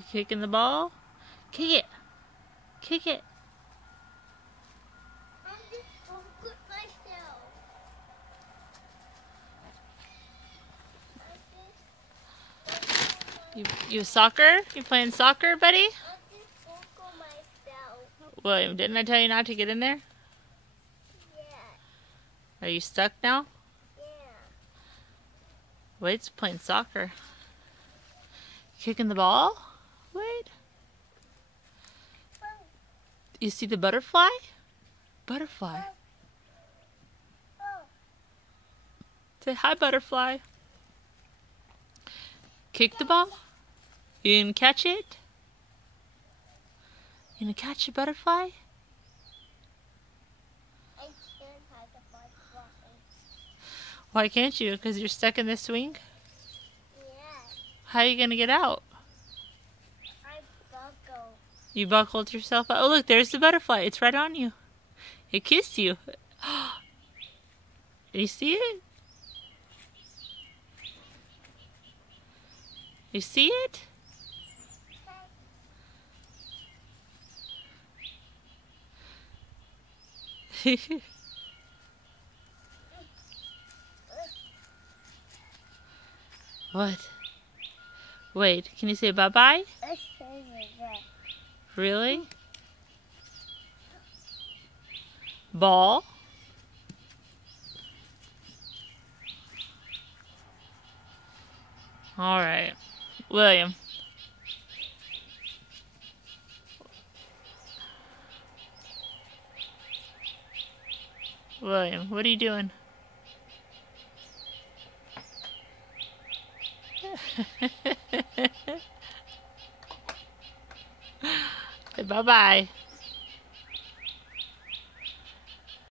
You kicking the ball? Kick it. Kick it. I'm just so good myself. You soccer? You playing soccer, buddy? I'm just vocal myself. William, didn't I tell you not to get in there? Yeah. Are you stuck now? Yeah. Wade's playing soccer. Kicking the ball? Wade? You see the butterfly? Butterfly. Oh. Say hi, butterfly. Kick the ball? You gonna catch it? You gonna catch the butterfly? I can't have the butterfly. Why can't you? Because you're stuck in this swing? Yeah. How are you gonna get out? I buckle. You buckled yourself out. Oh, look, there's the butterfly. It's right on you. It kissed you. You see it? You see it? What? Wait, can you say bye-bye? Really? Ball? All right. William. William, what are you doing? Bye-bye.